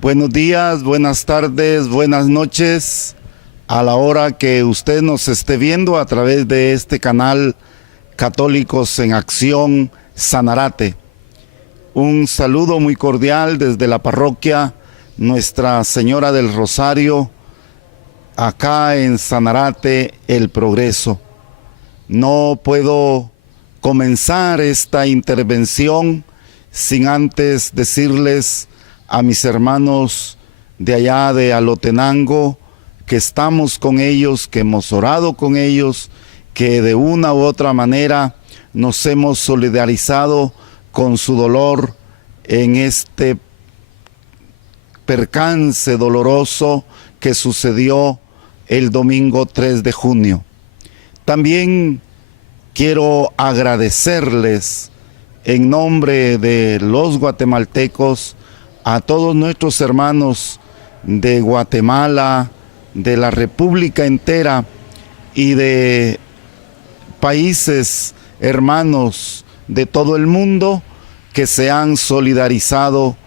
Buenos días, buenas tardes, buenas noches, a la hora que usted nos esté viendo a través de este canal Católicos en Acción Sanarate. Un saludo muy cordial desde la parroquia Nuestra Señora del Rosario, acá en Sanarate, El Progreso. No puedo comenzar esta intervención sin antes decirles a mis hermanos de allá de Alotenango que estamos con ellos, que hemos orado con ellos, que de una u otra manera nos hemos solidarizado con su dolor en este percance doloroso que sucedió el domingo 3 de junio. También quiero agradecerles en nombre de los guatemaltecos a todos nuestros hermanos de Guatemala, de la República entera y de países hermanos de todo el mundo que se han solidarizado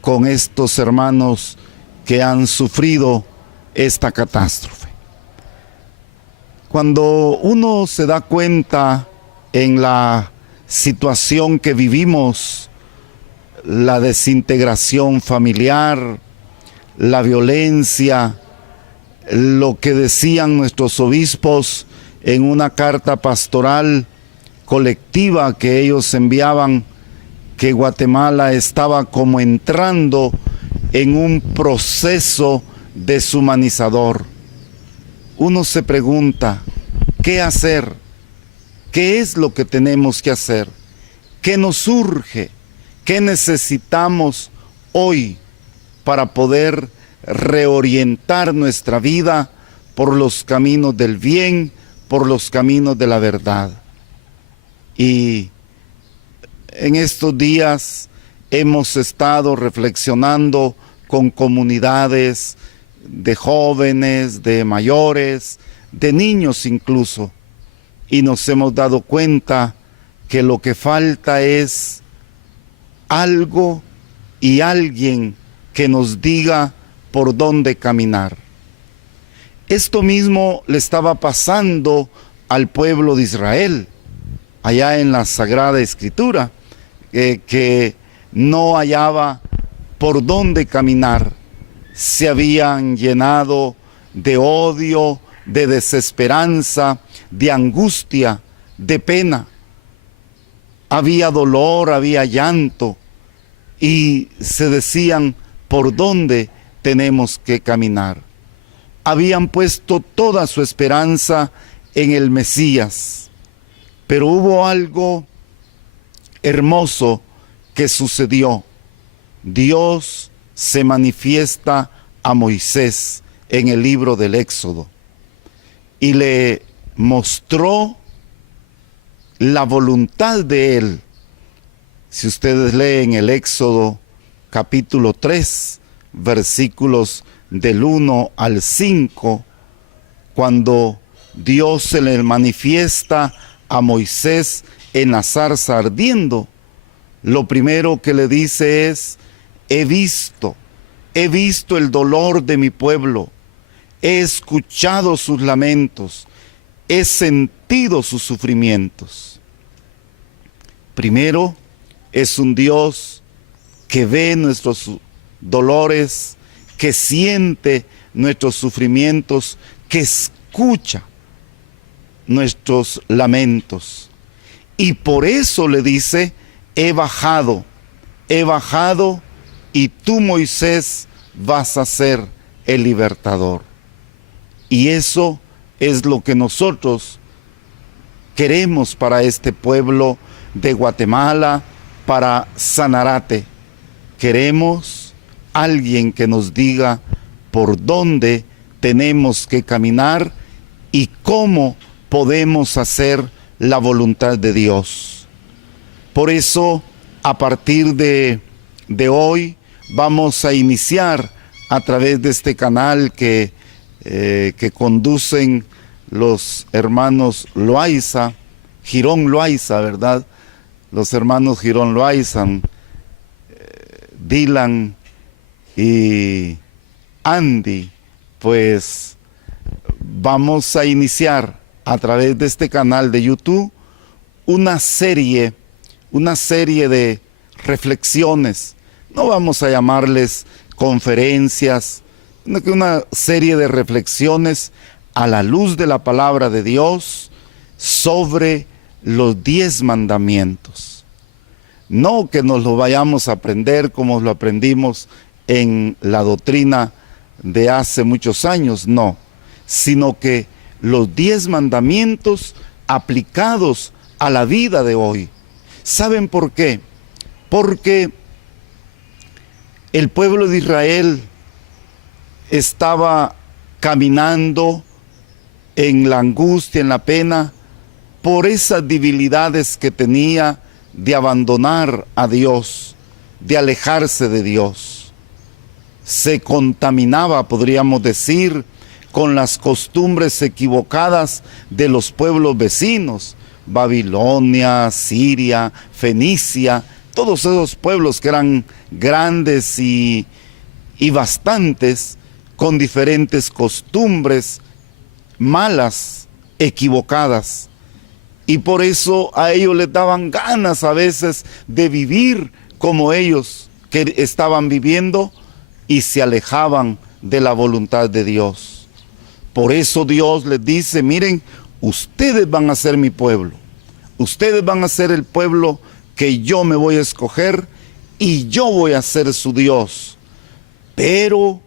con estos hermanos que han sufrido esta catástrofe. Cuando uno se da cuenta en la situación que vivimos, la desintegración familiar, la violencia, lo que decían nuestros obispos en una carta pastoral colectiva que ellos enviaban, que Guatemala estaba como entrando en un proceso deshumanizador. Uno se pregunta, ¿qué hacer? ¿Qué es lo que tenemos que hacer? ¿Qué nos urge? ¿Qué necesitamos hoy para poder reorientar nuestra vida por los caminos del bien, por los caminos de la verdad? Y en estos días hemos estado reflexionando con comunidades de jóvenes, de mayores, de niños incluso, y nos hemos dado cuenta que lo que falta es algo y alguien que nos diga por dónde caminar. Esto mismo le estaba pasando al pueblo de Israel, allá en la Sagrada Escritura, que no hallaba por dónde caminar. Se habían llenado de odio, de desesperanza, de angustia, de pena. Había dolor, había llanto, y se decían por dónde tenemos que caminar. Habían puesto toda su esperanza en el Mesías, pero hubo algo hermoso que sucedió. Dios se manifiesta a Moisés en el libro del Éxodo y le mostró la voluntad de él. Si ustedes leen el Éxodo capítulo 3, versículos del 1 al 5, cuando Dios se le manifiesta a Moisés en la zarza ardiendo, lo primero que le dice es: he visto el dolor de mi pueblo, he escuchado sus lamentos, he sentido sus sufrimientos. Primero, es un Dios que ve nuestros dolores, que siente nuestros sufrimientos, que escucha nuestros lamentos. Y por eso le dice: he bajado y tú, Moisés, vas a ser el libertador. Y eso es lo que nosotros queremos para este pueblo de Guatemala, para Sanarate. Queremos alguien que nos diga por dónde tenemos que caminar y cómo podemos hacer la voluntad de Dios. Por eso, a partir de hoy, vamos a iniciar a través de este canal que conducen los hermanos Loaiza, Girón Loaiza, ¿verdad? Los hermanos Girón Loaiza, Dylan y Andy, pues vamos a iniciar a través de este canal de YouTube una serie de reflexiones. No vamos a llamarles conferencias, sino que una serie de reflexiones a la luz de la palabra de Dios sobre los 10 mandamientos. No que nos lo vayamos a aprender como lo aprendimos en la doctrina de hace muchos años, no, sino que los 10 mandamientos aplicados a la vida de hoy. ¿Saben por qué? Porque el pueblo de Israel estaba caminando en la angustia, en la pena, por esas debilidades que tenía de abandonar a Dios, de alejarse de Dios. Se contaminaba, podríamos decir, con las costumbres equivocadas de los pueblos vecinos, Babilonia, Siria, Fenicia, todos esos pueblos que eran grandes y bastantes, con diferentes costumbres malas, equivocadas. Y por eso a ellos les daban ganas a veces de vivir como ellos que estaban viviendo y se alejaban de la voluntad de Dios. Por eso Dios les dice, miren, ustedes van a ser mi pueblo. Ustedes van a ser el pueblo que yo me voy a escoger y yo voy a ser su Dios. Pero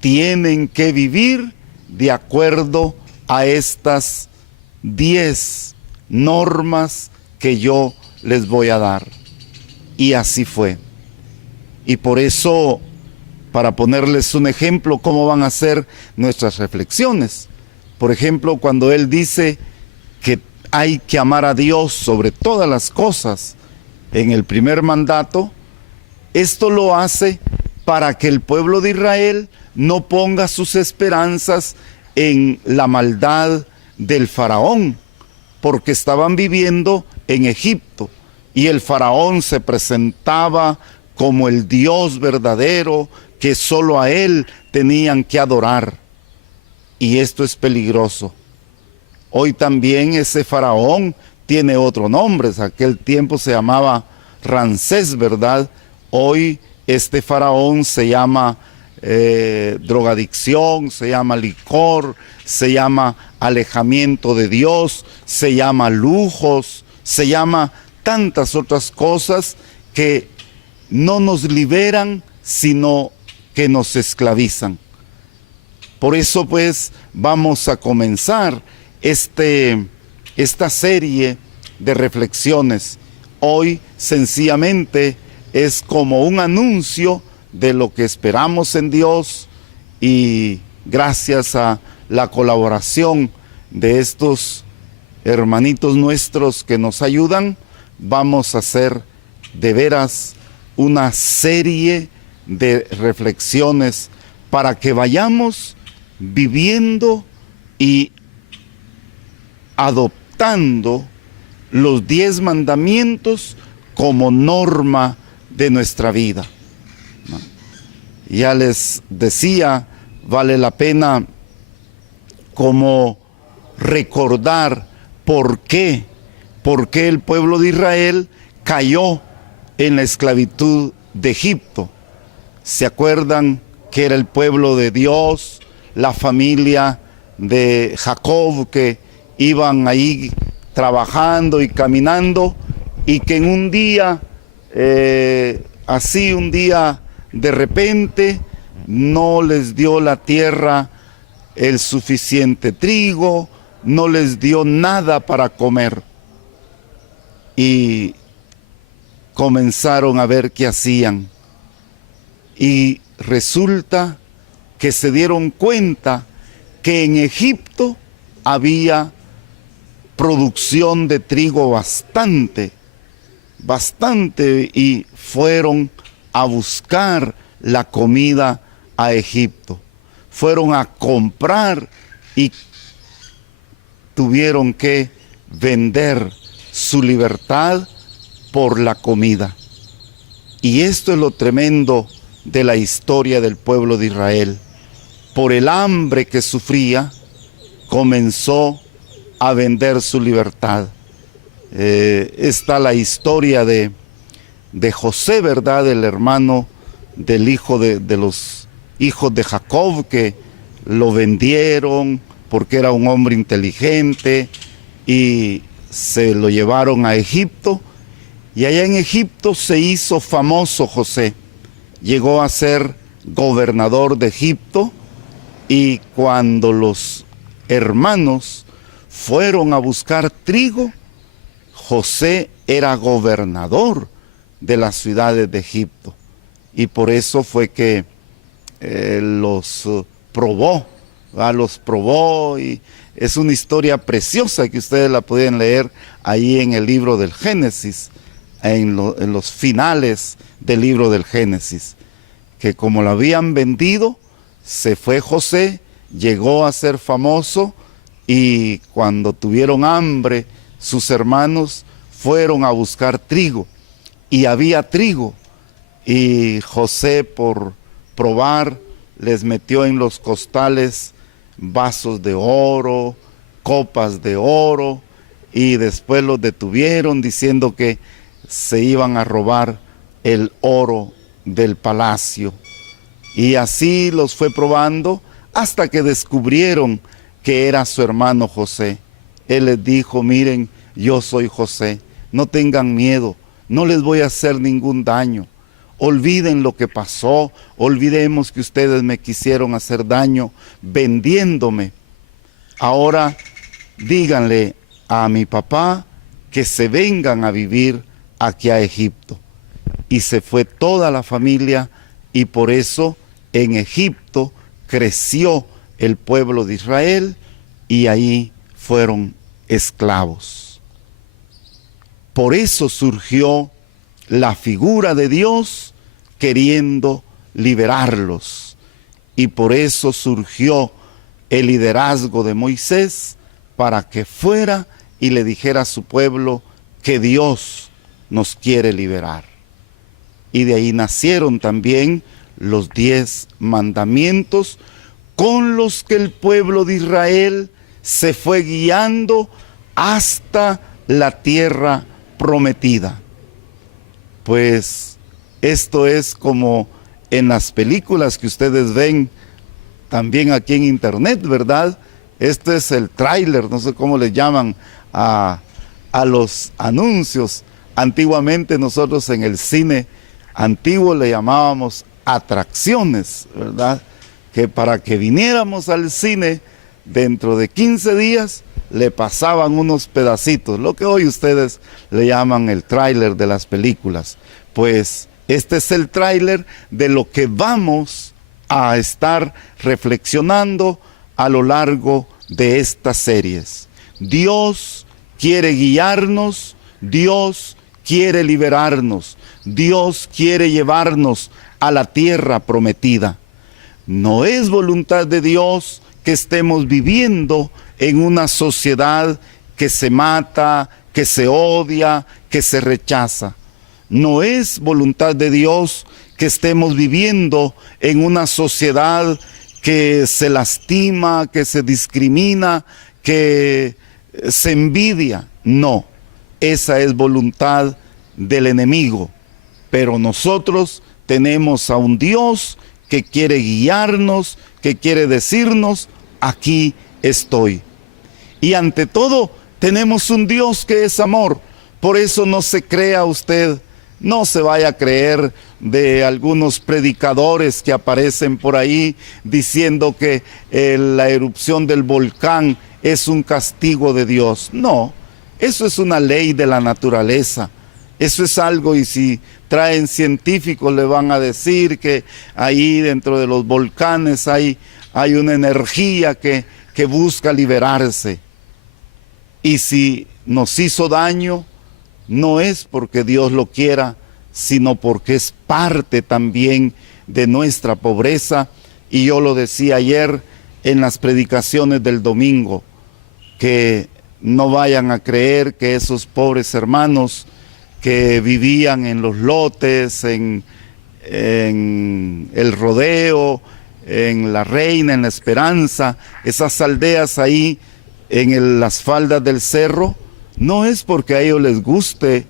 tienen que vivir de acuerdo a estas 10 normas que yo les voy a dar. Y así fue. Y por eso, para ponerles un ejemplo, cómo van a ser nuestras reflexiones. Por ejemplo, cuando Él dice que hay que amar a Dios sobre todas las cosas, en el primer mandato, esto lo hace para que el pueblo de Israel no ponga sus esperanzas en la maldad del faraón, porque estaban viviendo en Egipto y el faraón se presentaba como el Dios verdadero que solo a él tenían que adorar. Y esto es peligroso. Hoy también ese faraón tiene otro nombre. En aquel tiempo se llamaba Ramsés, ¿verdad? Hoy este faraón se llama drogadicción, se llama licor, se llama alejamiento de Dios, se llama lujos, se llama tantas otras cosas que no nos liberan, sino que nos esclavizan. Por eso pues vamos a comenzar esta serie de reflexiones. Hoy sencillamente es como un anuncio de lo que esperamos en Dios y gracias a la colaboración de estos hermanitos nuestros que nos ayudan, vamos a hacer de veras una serie de reflexiones para que vayamos viviendo y adoptando los 10 mandamientos como norma de nuestra vida. Ya les decía, vale la pena como recordar por qué el pueblo de Israel cayó en la esclavitud de Egipto. ¿Se acuerdan que era el pueblo de Dios, la familia de Jacob que iban ahí trabajando y caminando y que en un día, un día de repente no les dio la tierra el suficiente trigo, no les dio nada para comer y comenzaron a ver qué hacían y resulta que se dieron cuenta que en Egipto había producción de trigo bastante y fueron a buscar la comida a Egipto. Fueron a comprar y tuvieron que vender su libertad por la comida. Y esto es lo tremendo de la historia del pueblo de Israel. Por el hambre que sufría, comenzó a vender su libertad. Está la historia de José, ¿verdad? El hermano del hijo de los hijos de Jacob, que lo vendieron porque era un hombre inteligente y se lo llevaron a Egipto. Y allá en Egipto se hizo famoso José. Llegó a ser gobernador de Egipto, y cuando los hermanos fueron a buscar trigo, José era gobernador de las ciudades de Egipto. Y por eso fue que los probó, ¿verdad? Los probó, y es una historia preciosa que ustedes la pueden leer ahí en el libro del Génesis, en los finales del libro del Génesis, que como lo habían vendido, se fue José, llegó a ser famoso, y cuando tuvieron hambre, sus hermanos fueron a buscar trigo, y había trigo, y José, por probar, les metió en los costales vasos de oro, copas de oro, y después los detuvieron diciendo que se iban a robar el oro del palacio. Y así los fue probando hasta que descubrieron que era su hermano José. Él les dijo: miren, yo soy José, no tengan miedo, no les voy a hacer ningún daño. Olviden lo que pasó, olvidemos que ustedes me quisieron hacer daño vendiéndome. Ahora díganle a mi papá que se vengan a vivir aquí a Egipto. Y se fue toda la familia, y por eso en Egipto creció el pueblo de Israel, y ahí fueron esclavos. Por eso surgió la figura de Dios queriendo liberarlos, y por eso surgió el liderazgo de Moisés, para que fuera y le dijera a su pueblo que Dios nos quiere liberar. Y de ahí nacieron también los 10 mandamientos, con los que el pueblo de Israel se fue guiando hasta la tierra prometida. Pues esto es como en las películas que ustedes ven también aquí en internet, ¿verdad? Este es el tráiler, no sé cómo le llaman a los anuncios. Antiguamente nosotros en el cine antiguo le llamábamos atracciones, ¿verdad? Que para que viniéramos al cine, dentro de 15 días le pasaban unos pedacitos, lo que hoy ustedes le llaman el tráiler de las películas. Pues este es el tráiler de lo que vamos a estar reflexionando a lo largo de estas series. Dios quiere guiarnos, Dios quiere liberarnos, Dios quiere llevarnos a la tierra prometida. No es voluntad de Dios que estemos viviendo en una sociedad que se mata, que se odia, que se rechaza. No es voluntad de Dios que estemos viviendo en una sociedad que se lastima, que se discrimina, que se envidia. No, esa es voluntad del enemigo. Pero nosotros tenemos a un Dios que quiere guiarnos, que quiere decirnos: aquí estoy. Y ante todo, tenemos un Dios que es amor. Por eso no se crea usted, no se vaya a creer de algunos predicadores que aparecen por ahí diciendo que la erupción del volcán es un castigo de Dios. No, eso es una ley de la naturaleza. Eso es algo, y si traen científicos le van a decir que ahí dentro de los volcanes hay una energía que busca liberarse. Y si nos hizo daño, no es porque Dios lo quiera, sino porque es parte también de nuestra pobreza. Y yo lo decía ayer en las predicaciones del domingo, que no vayan a creer que esos pobres hermanos que vivían en los lotes, en en El Rodeo, en La Reina, en La Esperanza, esas aldeas ahí en las faldas del cerro, no es porque a ellos les guste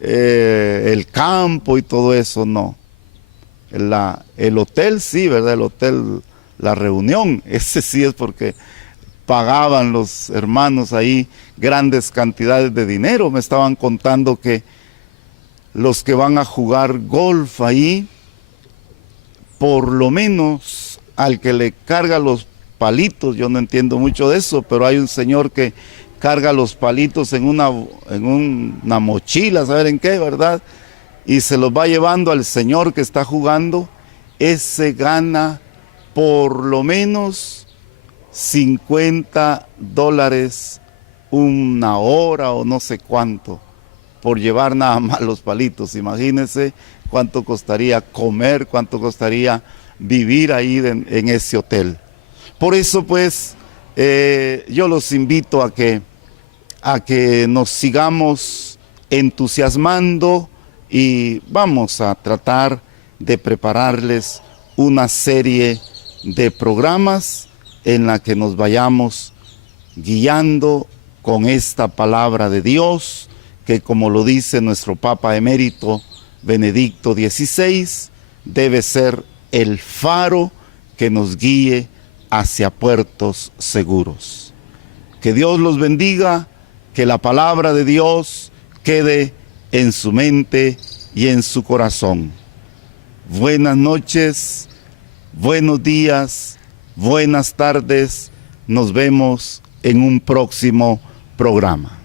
el campo y todo eso, no. El hotel sí, ¿verdad? El hotel La Reunión, ese sí es porque pagaban los hermanos ahí grandes cantidades de dinero. Me estaban contando que los que van a jugar golf ahí, por lo menos al que le carga los palitos, yo no entiendo mucho de eso, pero hay un señor que carga los palitos en una mochila, ¿saben en qué, verdad? Y se los va llevando al señor que está jugando. Ese gana por lo menos $50 una hora o no sé cuánto por llevar nada más los palitos. Imagínense cuánto costaría comer, cuánto costaría vivir ahí en ese hotel. Por eso pues yo los invito a que nos sigamos entusiasmando y vamos a tratar de prepararles una serie de programas en la que nos vayamos guiando con esta palabra de Dios, que como lo dice nuestro Papa Emérito Benedicto XVI, debe ser el faro que nos guíe hacia puertos seguros. Que Dios los bendiga, que la palabra de Dios quede en su mente y en su corazón. Buenas noches, buenos días, buenas tardes. Nos vemos en un próximo programa.